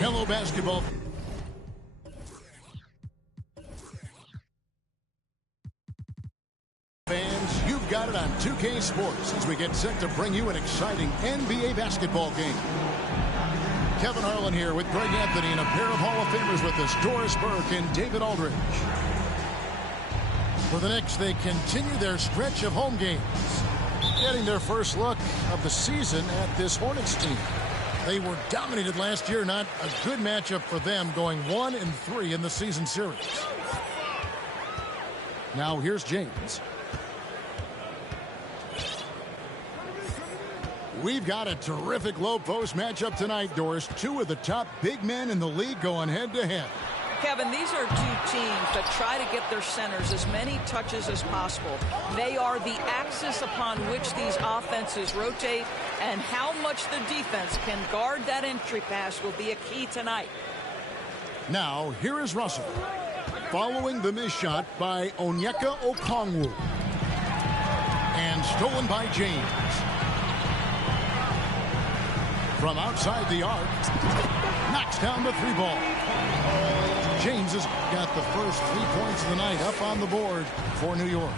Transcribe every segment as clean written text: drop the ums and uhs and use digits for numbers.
Hello, basketball fans. You've got it on 2K Sports as we get set to bring you an exciting NBA basketball game. Kevin Harlan here with Greg Anthony and a pair of Hall of Famers with us, Doris Burke and David Aldridge. For the Knicks, they continue their stretch of home games, getting their first look of the season at this Hornets team. They were dominated last year, not a good matchup for them, going 1-3 in the season series. Now here's James. We've got a terrific low post matchup tonight, Doris. Two of the top big men in the league going head-to-head. Kevin, these are two teams that try to get their centers as many touches as possible. They are the axis upon which these offenses rotate, and how much the defense can guard that entry pass will be a key tonight. Now, here is Russell, following the missed shot by Onyeka Okongwu. And stolen by James. From outside the arc, knocks down the three ball. James has got the first 3 points of the night up on the board for New York.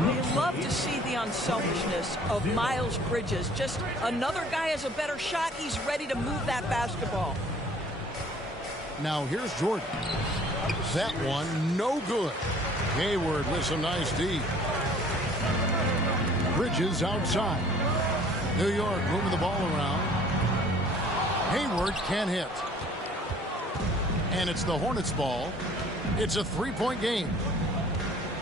We love to see the unselfishness of Miles Bridges. Just another guy has a better shot. He's ready to move that basketball. Now here's Jordan. That one no good. Hayward with some nice D. Bridges outside. New York moving the ball around. Hayward can't hit. And it's the Hornets ball. It's a three-point game.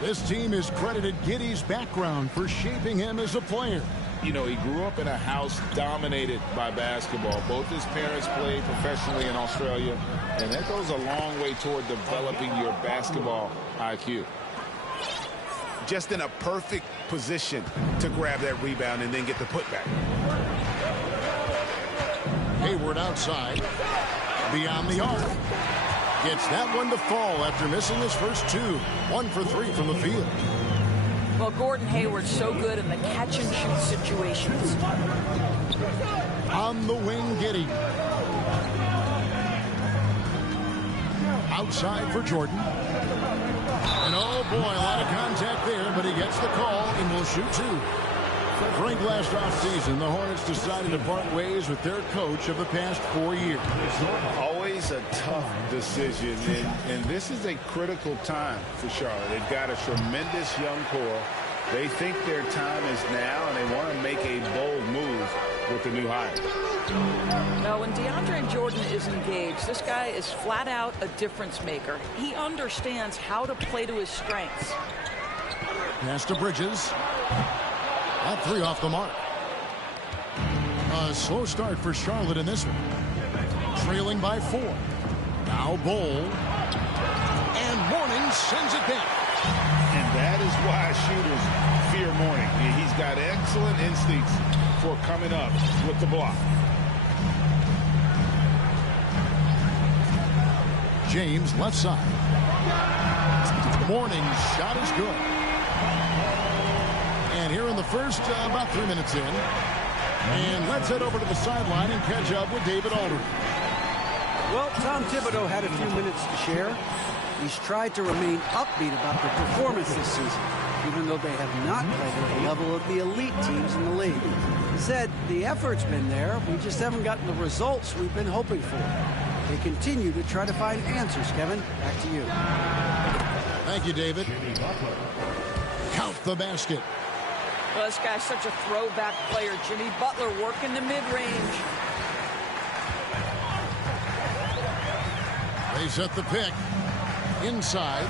This team is credited Giddey's background for shaping him as a player. You know, he grew up in a house dominated by basketball. Both his parents played professionally in Australia, and that goes a long way toward developing your basketball IQ. Just in a perfect position to grab that rebound and then get the putback. Hayward outside. Beyond the arc. Gets that one to fall after missing his first two. 1 for 3 from the field. Well, Gordon Hayward's so good in the catch-and-shoot situations. On the wing, Giddey. Outside for Jordan. And oh boy, a lot of contact there, but he gets the call and will shoot two. Frank, last offseason, the Hornets decided to part ways with their coach of the past 4 years. Always a tough decision, and this is a critical time for Charlotte. They've got a tremendous young core. They think their time is now, and they want to make a bold move with the new hire. Now, when DeAndre Jordan is engaged, this guy is flat out a difference maker. He understands how to play to his strengths. Pass to Bridges. That three off the mark. A slow start for Charlotte in this one. Trailing by 4. Now Bol. And Mourning sends it back. And that is why shooters fear Mourning. He's got excellent instincts for coming up with the block. James left side. Mourning's shot is good. And here in the first, about 3 minutes in. And let's head over to the sideline and catch up with David Aldridge. Well, Tom Thibodeau had a few minutes to share. He's tried to remain upbeat about their performance this season, even though they have not played at the level of the elite teams in the league. He said the effort's been there, we just haven't gotten the results we've been hoping for. They continue to try to find answers, Kevin. Back to you. Thank you, David. Count the basket. Well, this guy's such a throwback player. Jimmy Butler working the mid-range. They set the pick. Inside.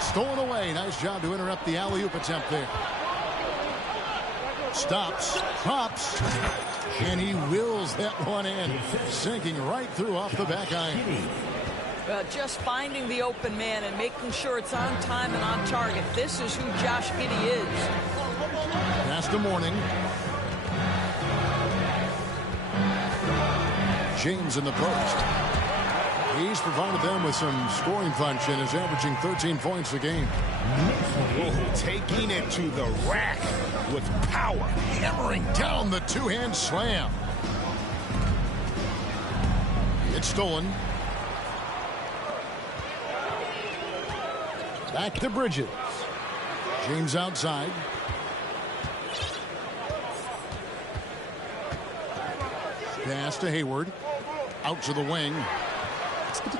Stolen away. Nice job to interrupt the alley-oop attempt there. Stops. Pops. And he wills that one in. Sinking right through off the back iron. Just finding the open man and making sure it's on time and on target. This is who Josh Giddey is. Pass to Mourning. James in the post. He's provided them with some scoring punch and is averaging 13 points a game. Oh, taking it to the rack with power. Hammering down the two-hand slam. It's stolen. Back to Bridges. James outside. Pass to Hayward. Out to the wing.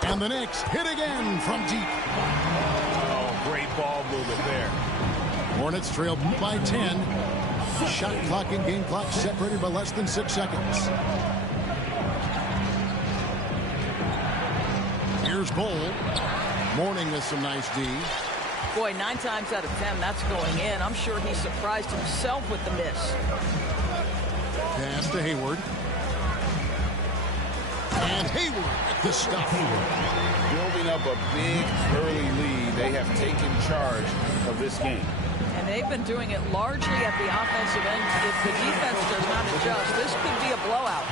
And the Knicks hit again from deep. Oh, great ball movement there. Hornets trail by 10. Shot clock and game clock separated by less than 6 seconds. Here's Bol. Mourning with some nice D. Boy, 9 times out of 10, that's going in. I'm sure he surprised himself with the miss. Pass to Hayward. And Hayward at the stop. Building up a big early lead. They have taken charge of this game. And they've been doing it largely at the offensive end. If the defense does not adjust, this could be a blowout.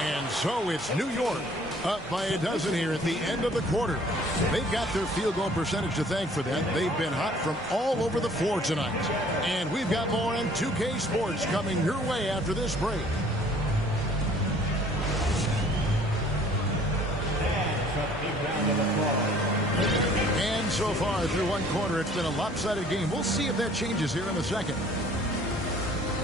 And so it's New York up by a dozen here at the end of the quarter. They've got their field goal percentage to thank for that. They've been hot from all over the floor tonight. And we've got more on 2K Sports coming your way after this break. And so far through one quarter, it's been a lopsided game. We'll see if that changes here in a second.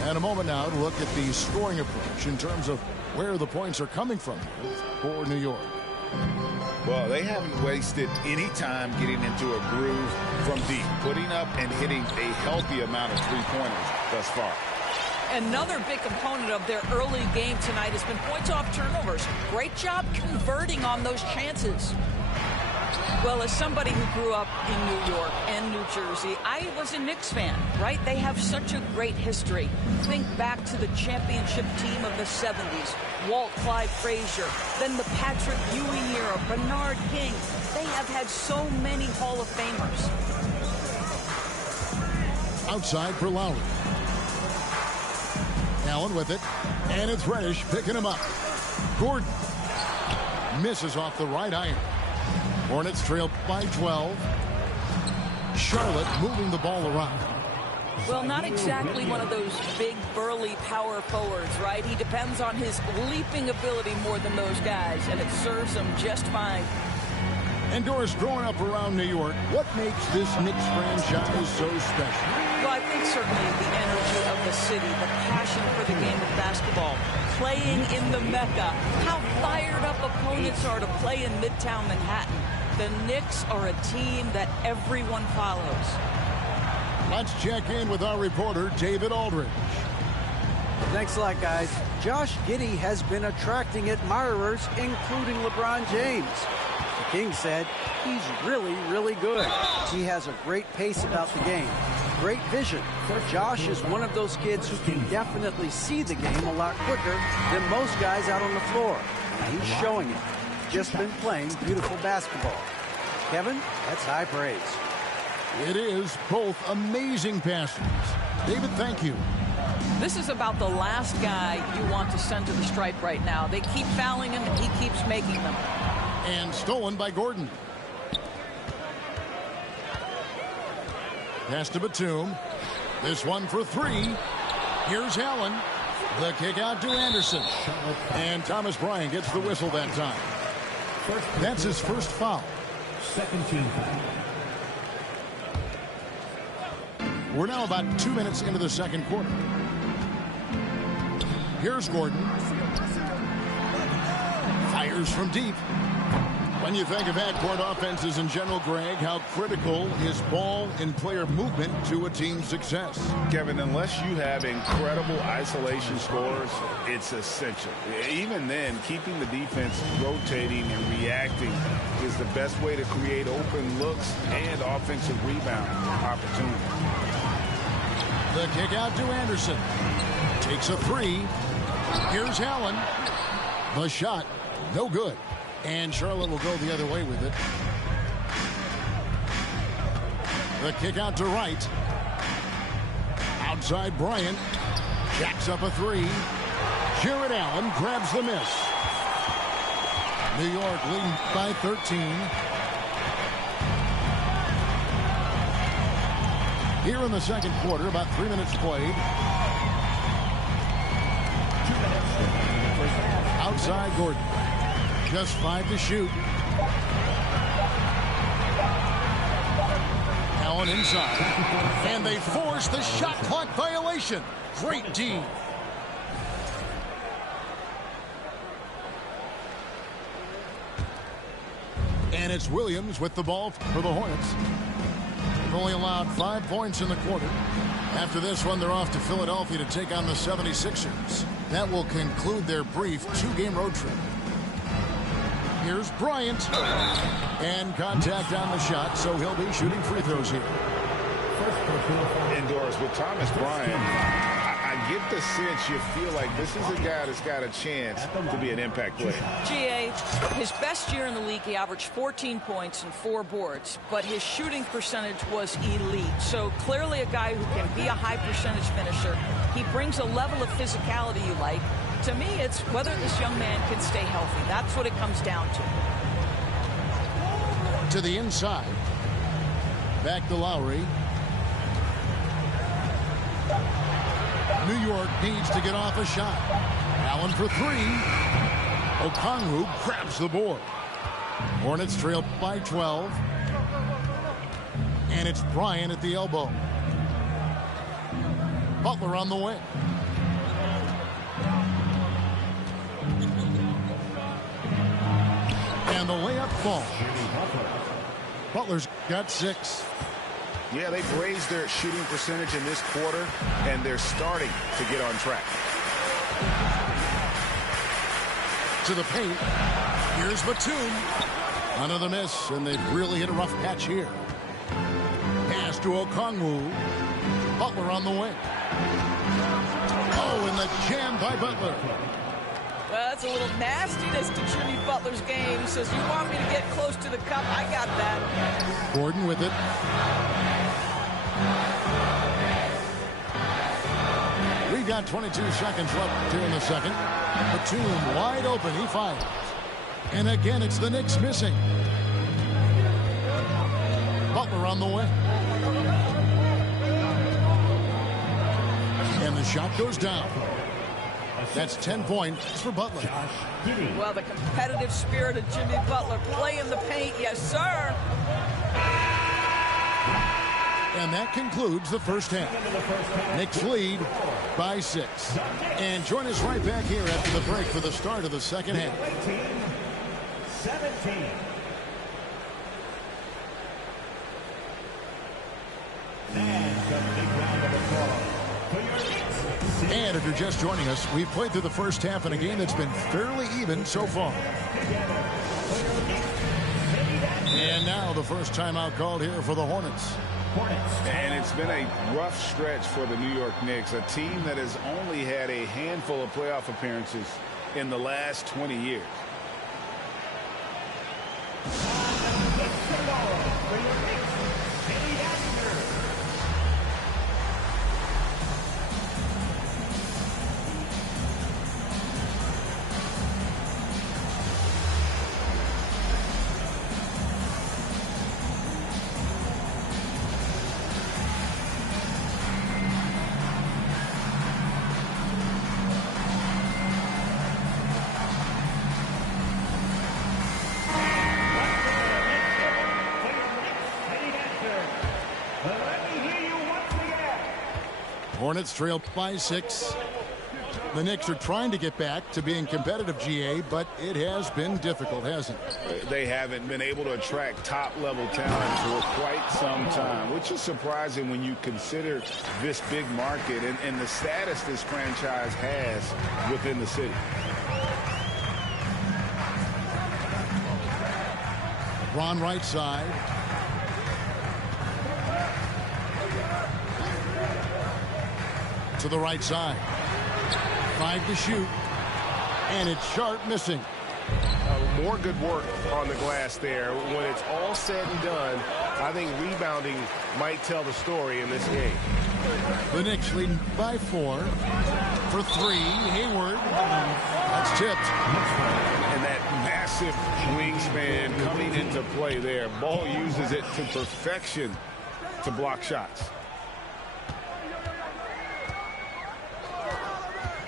And a moment now to look at the scoring approach in terms of where the points are coming from for New York. Well, they haven't wasted any time getting into a groove from deep, putting up and hitting a healthy amount of three-pointers thus far. Another big component of their early game tonight has been points off turnovers. Great job converting on those chances. Well, as somebody who grew up in New York and New Jersey, I was a Knicks fan, right? They have such a great history. Think back to the championship team of the 70s. Walt Clyde Frazier, then the Patrick Ewing era, Bernard King. They have had so many Hall of Famers. Outside for Lowry. Allen with it, and it's Reddish picking him up. Gordon misses off the right iron. Hornets trail by 12. Charlotte moving the ball around. Well, not exactly one of those big, burly power forwards, right? He depends on his leaping ability more than those guys, and it serves him just fine. And Doris, growing up around New York, what makes this Knicks franchise so special? Well, I think certainly the energy of the city, the passion for the game of basketball, playing in the Mecca, how fired up opponents are to play in Midtown Manhattan. The Knicks are a team that everyone follows. Let's check in with our reporter, David Aldridge. Thanks a lot, guys. Josh Giddey has been attracting admirers, including LeBron James. The King said he's really, really good. He has a great pace about the game. Great vision. Josh is one of those kids who can definitely see the game a lot quicker than most guys out on the floor. And he's showing it. Just been playing beautiful basketball. Kevin, that's high praise. It is both amazing passes. David, thank you. This is about the last guy you want to send to the stripe right now. They keep fouling him, and he keeps making them. And stolen by Gordon. Pass to Batum. This one for three. Here's Allen. The kick out to Anderson. And Thomas Bryant gets the whistle that time. That's his first foul. Second team foul. We're now about 2 minutes into the second quarter. Here's Gordon. Fires from deep. When you think of backcourt offenses in general, Greg, how critical is ball and player movement to a team's success? Kevin, unless you have incredible isolation scores, it's essential. Even then, keeping the defense rotating and reacting is the best way to create open looks and offensive rebound opportunities. The kick out to Anderson. Takes a three. Here's Allen. The shot, no good. And Charlotte will go the other way with it. The kick out to Wright. Outside Bryant. Jacks up a three. Jared Allen grabs the miss. New York leading by 13. Here in the second quarter, about 3 minutes played. Outside Gordon. Just 5 to shoot. Allen inside. And they force the shot clock violation. Great D. And it's Williams with the ball for the Hornets. They've only allowed 5 points in the quarter. After this one, they're off to Philadelphia to take on the 76ers. That will conclude their brief 2-game road trip. Here's Bryant. And contact on the shot, so he'll be shooting free throws here. Indoors with Thomas Bryant, I get the sense you feel like this is a guy that's got a chance to be an impact player. GA, his best year in the league, he averaged 14 points and 4 boards, but his shooting percentage was elite. So clearly a guy who can be a high percentage finisher. He brings a level of physicality you like. To me, it's whether this young man can stay healthy. That's what it comes down to. To the inside. Back to Lowry. New York needs to get off a shot. Allen for 3. Okongwu grabs the board. Hornets trail by 12. And it's Bryant at the elbow. Butler on the wing. And the layup falls. Butler's got 6. Yeah, they've raised their shooting percentage in this quarter, and they're starting to get on track. To the paint. Here's Batum. Another miss, and they've really hit a rough patch here. Pass to Okongwu. Butler on the wing. Oh, and the jam by Butler. Well, that's a little nastiness to Jimmy Butler's game. He says, you want me to get close to the cup? I got that. Gordon with it. We've got 22 seconds left here in the second. Batum wide open. He fires. And again, it's the Knicks missing. Butler on the wing. And the shot goes down. That's 10 points for Butler. Well, the competitive spirit of Jimmy Butler playing the paint. Yes, sir. And that concludes the first half. Knicks lead by 6. And join us right back here after the break for the start of the second half. 17. And a big round of applause for your Knicks. And if you're just joining us, we've played through the first half in a game that's been fairly even so far. And now the first timeout called here for the Hornets. And it's been a rough stretch for the New York Knicks, a team that has only had a handful of playoff appearances in the last 20 years. Hornets trail by 6. The Knicks are trying to get back to being competitive, GA, but it has been difficult, hasn't it? They haven't been able to attract top-level talent for quite some time, which is surprising when you consider this big market and the status this franchise has within the city. LeBron right side. To the right side. 5 to shoot. And it's Sharp missing. More good work on the glass there. When it's all said and done, I think rebounding might tell the story in this game. The Knicks leading by 4. For 3, Hayward. That's tipped. And that massive wingspan coming into play there. Ball uses it to perfection to block shots.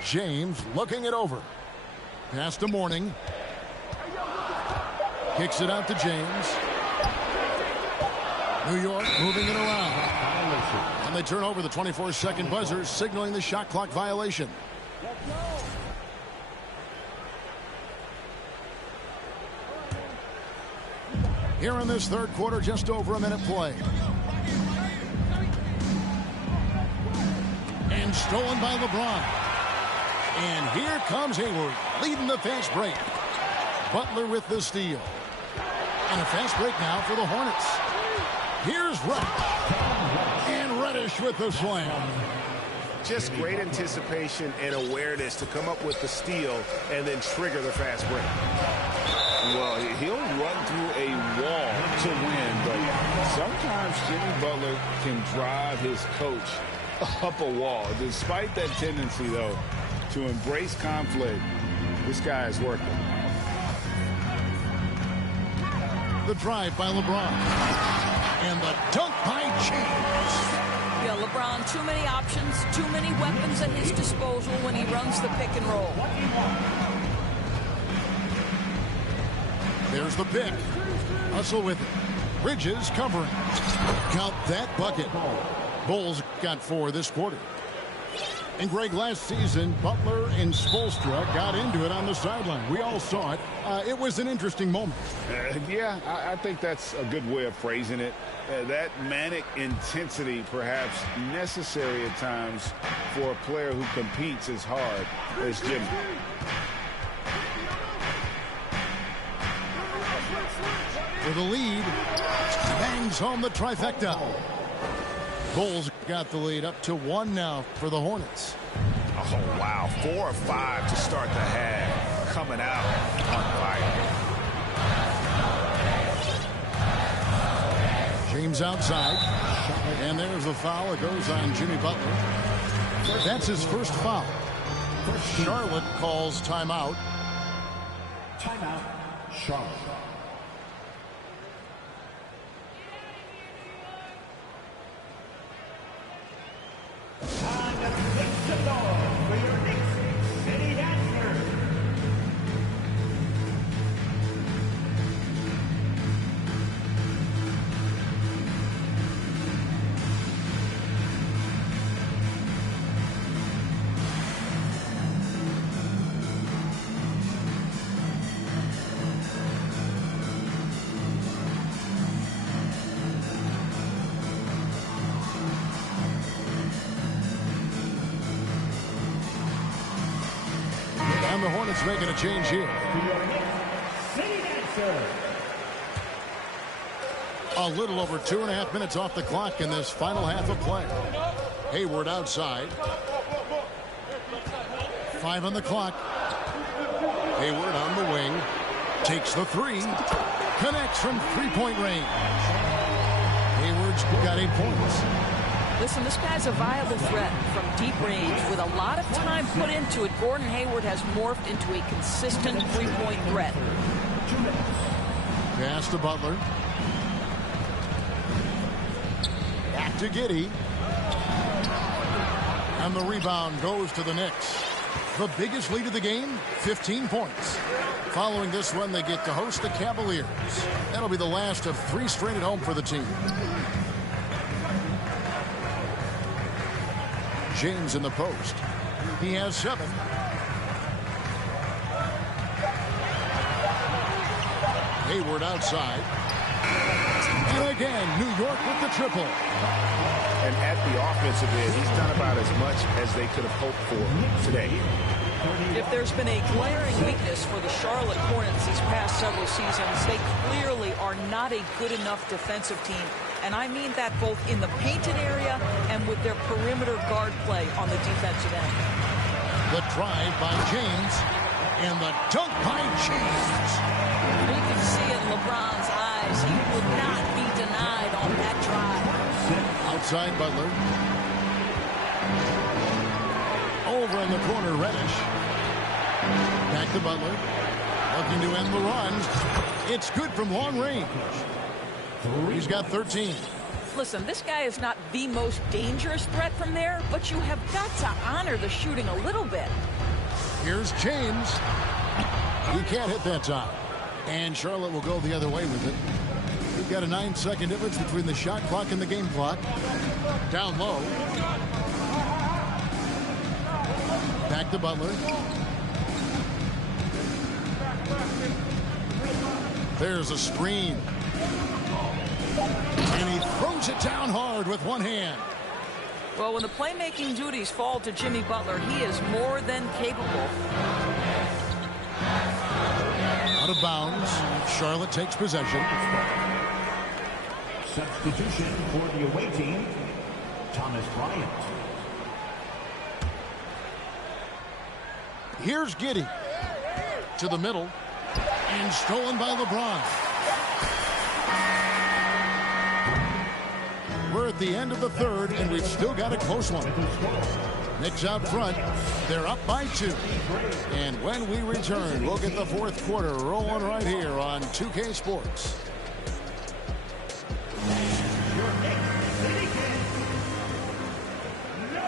James looking it over. Pass to Mourning. Kicks it out to James. New York moving it around. And they turn over the 24-second buzzer, signaling the shot clock violation. Here in this third quarter, just over a minute play. And stolen by LeBron. And here comes Hayward, leading the fast break. Butler with the steal. And a fast break now for the Hornets. Here's Reddish. And Reddish with the slam. Just great anticipation and awareness to come up with the steal and then trigger the fast break. Well, he'll run through a wall to win, but sometimes Jimmy Butler can drive his coach up a wall. Despite that tendency, though, to embrace conflict, this guy is working. The drive by LeBron. And the dunk by James. Yeah, LeBron, too many options, too many weapons at his disposal when he runs the pick and roll. There's the pick. Hustle with it. Bridges covering. Count that bucket. Bulls got 4 this quarter. And Greg, last season, Butler and Spoelstra got into it on the sideline. We all saw it. It was an interesting moment. Yeah, I think that's a good way of phrasing it. That manic intensity perhaps necessary at times for a player who competes as hard as Jimmy. For the lead, bangs home the trifecta. Bulls got the lead up to 1 now for the Hornets. Oh, wow. 4 or 5 to start the half. Coming out on fire. James outside. And there's the foul. It goes on Jimmy Butler. That's his first foul. Charlotte calls timeout. Timeout, Charlotte. Time to make some noise for your Knicks City Dancers. And the Hornets making a change here. City Dancers. A little over 2.5 minutes off the clock in this final half of play. Hayward outside. 5 on the clock. Hayward on the wing. Takes the 3. Connects from 3-point range. Hayward's got 8 points. Listen, this guy's a viable threat from deep range with a lot of time put into it. Gordon Hayward has morphed into a consistent 3-point threat. Pass to Butler. Back to Giddey. And the rebound goes to the Knicks. The biggest lead of the game, 15 points. Following this one, they get to host the Cavaliers. That'll be the last of 3 straight at home for the team. James in the post. He has 7. Hayward outside. And again, New York with the triple. And at the offensive end, he's done about as much as they could have hoped for today. If there's been a glaring weakness for the Charlotte Hornets these past several seasons, they clearly are not a good enough defensive team. And I mean that both in the painted area and with their perimeter guard play on the defensive end. The drive by James and the dunk by James. You can see it in LeBron's eyes. He would not be denied on that drive. Outside Butler. Over in the corner, Reddish. Back to Butler. Looking to end the run. It's good from long range. He's got 13. Listen, this guy is not the most dangerous threat from there, but you have got to honor the shooting a little bit. Here's James. He can't hit that time. And Charlotte will go the other way with it. We've got a 9-second difference between the shot clock and the game clock. Down low. Back to Butler. There's a screen. And he throws it down hard with one hand. Well, when the playmaking duties fall to Jimmy Butler, he is more than capable. Out of bounds. Charlotte takes possession. Substitution for the away team, Thomas Bryant. Here's Giddey to the middle and stolen by LeBron. We're at the end of the third, and we've still got a close one. Knicks out front. They're up by 2. And when we return, we'll get the fourth quarter rolling right here on 2K Sports.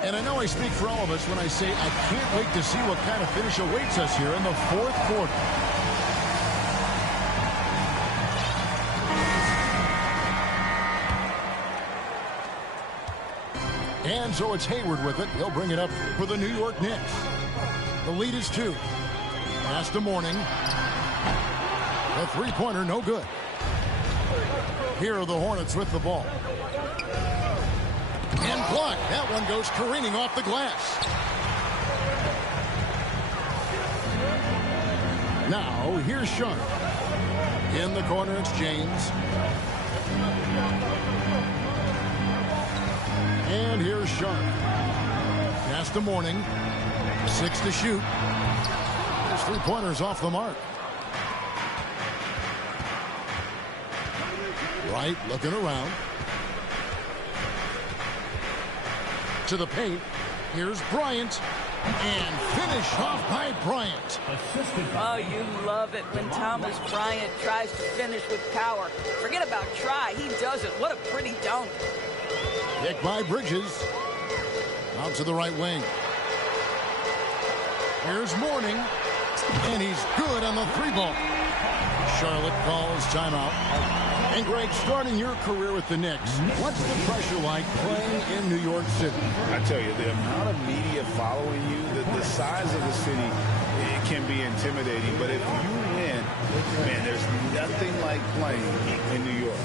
And I know I speak for all of us when I say I can't wait to see what kind of finish awaits us here in the fourth quarter. And so it's Hayward with it. He'll bring it up for the New York Knicks. The lead is 2. Pass to Mourning. The three-pointer, no good. Here are the Hornets with the ball. And blocked. That one goes careening off the glass. Now, here's Sharp. In the corner, it's James. And here's Sharp. Pass to Mourning. 6 to shoot. His three-pointers off the mark. Wright looking around. To the paint. Here's Bryant. And finish off by Bryant. Oh, you love it when Thomas Bryant tries to finish with power. Forget about try. He does it. What a pretty dunk. Kick by Bridges. Out to the right wing. Here's Mourning. And he's good on the 3-ball. Charlotte calls timeout. And Greg, starting your career with the Knicks, what's the pressure like playing in New York City? I tell you, the amount of media following you, the size of the city, it can be intimidating. But if you win, man, there's nothing like playing in New York.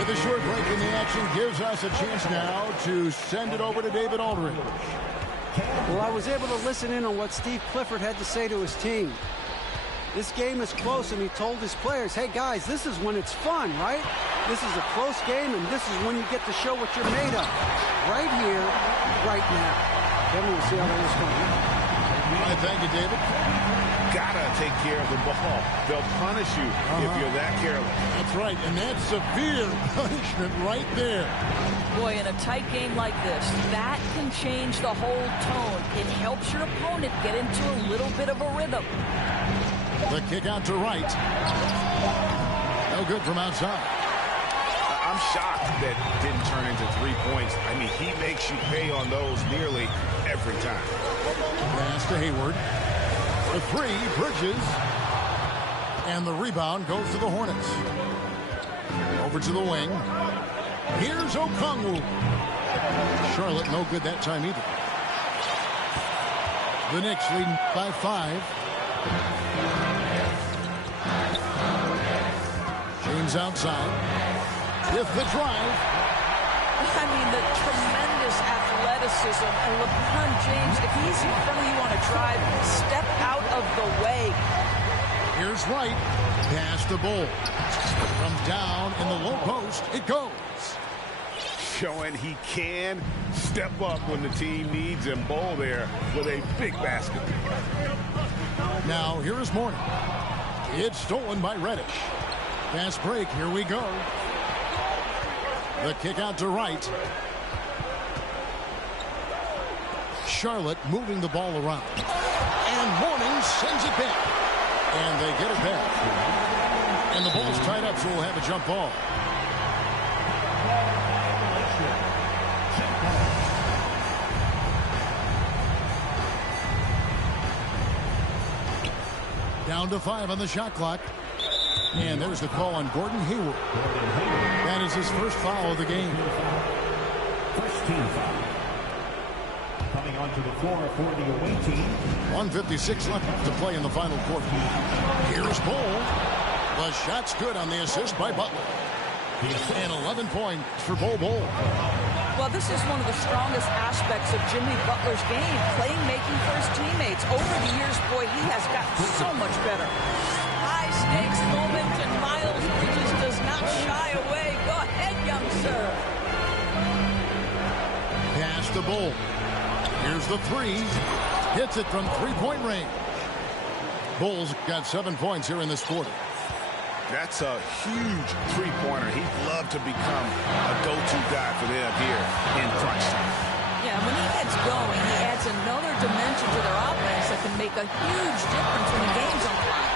The short break in the action gives us a chance now to send it over to David Aldridge. Well, I was able to listen in on what Steve Clifford had to say to his team. This game is close, and he told his players, hey, guys, this is when it's fun, right? This is a close game, and this is when you get to show what you're made of. Right here, right now. Kevin, we'll see how that is going. All right, thank you, David. Gotta take care of the ball. They'll punish you if you're that careless. That's right, and that's severe punishment right there. Boy, in a tight game like this, that can change the whole tone. It helps your opponent get into a little bit of a rhythm. The kick out to Wright. No good from outside. I'm shocked that didn't turn into 3 points. I mean, he makes you pay on those nearly every time. Pass to Hayward. For 3, Bridges. And the rebound goes to the Hornets. Over to the wing. Here's Okongwu. Charlotte no good that time either. The Knicks leading by 5. James outside. With the drive. I mean, the tremendous athleticism. And LeBron James, if he's in front of you on a drive, step out of the way. Here's Wright. Pass to Bull. From down in the low post, it goes. Showing he can step up when the team needs him. Bull there with a big basket. Now, here is Mourning. It's stolen by Reddish. Fast break, here we go. The kick out to Wright. Charlotte moving the ball around. And Mourning sends it back. And they get it back. And the ball's tied up, so we'll have a jump ball. Down to 5 on the shot clock. And there's the call on Gordon Hayward. That is his first foul of the game. First team foul. Coming onto the floor for the away team. 1:56 left to play in the final quarter. Here's Bol. The shot's good on the assist by Butler. And 11 points for Bol. Well, this is one of the strongest aspects of Jimmy Butler's game, playmaking for his teammates. Over the years, boy, he has gotten so much better. High-stakes moment, and Miles Bridges does not shy away. Go ahead, young sir. Pass to Bol. Here's the three. Hits it from three-point range. Bol's got 7 points here in this quarter. That's a huge three-pointer. He'd love to become a go-to guy for them here in crunch time. Yeah, when he gets going, he adds another dimension to their offense that can make a huge difference when the game's on the line.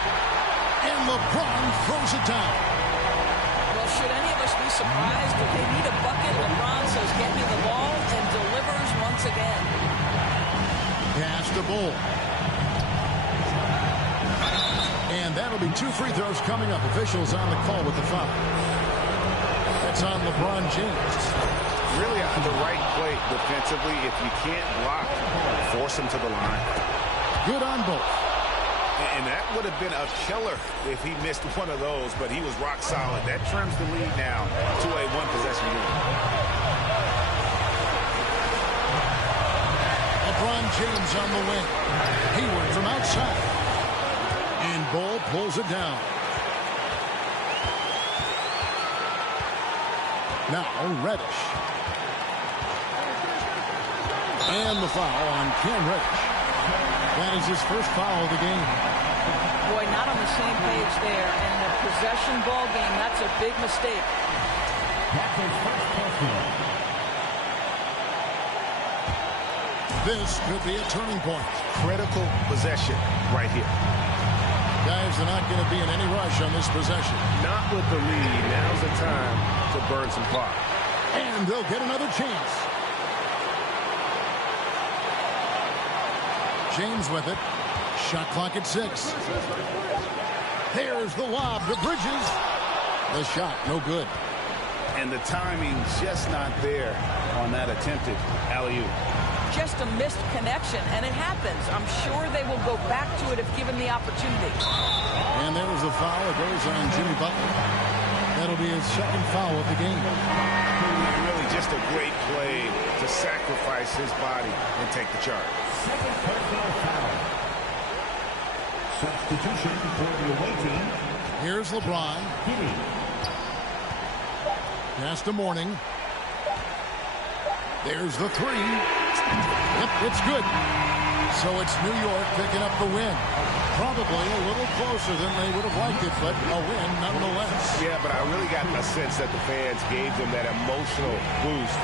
And LeBron throws it down. Well, should any of us be surprised if they need a bucket? LeBron says, get me the ball, and delivers once again. Pass to Bol. And that'll be 2 free throws coming up. Officials on the call with the foul. That's on LeBron James. Really the right play defensively. If you can't block, force him to the line. Good on both. And that would have been a killer if he missed one of those, but he was rock solid. That trims the lead now to a one-possession lead. LeBron James on the wing. Hayward from outside. And Bol pulls it down. Now Reddish. And the foul on Cam Reddish. That is his first foul of the game. Boy, not on the same page there. And the possession ball game, that's a big mistake. That's his first personal. This could be a turning point. Critical possession right here. Guys are not going to be in any rush on this possession. Not with the lead. Now's the time to burn some clock. And they'll get another chance. James with it. Shot clock at 6. There's the lob to Bridges. The shot, no good. And the timing just not there on that attempted alley-oop. Just a missed connection, and it happens. I'm sure they will go back to it if given the opportunity. And there's the foul. It goes on Jimmy Butler. That'll be his second foul of the game. Really just a great play to sacrifice his body and take the charge. Second personal foul. Substitution for the away team. Here's LeBron. Giddy. Pass to Mourning. There's the three. Yep, it's good. So it's New York picking up the win. Probably a little closer than they would have liked it, but a win nonetheless. Yeah, but I really got a sense that the fans gave them that emotional boost.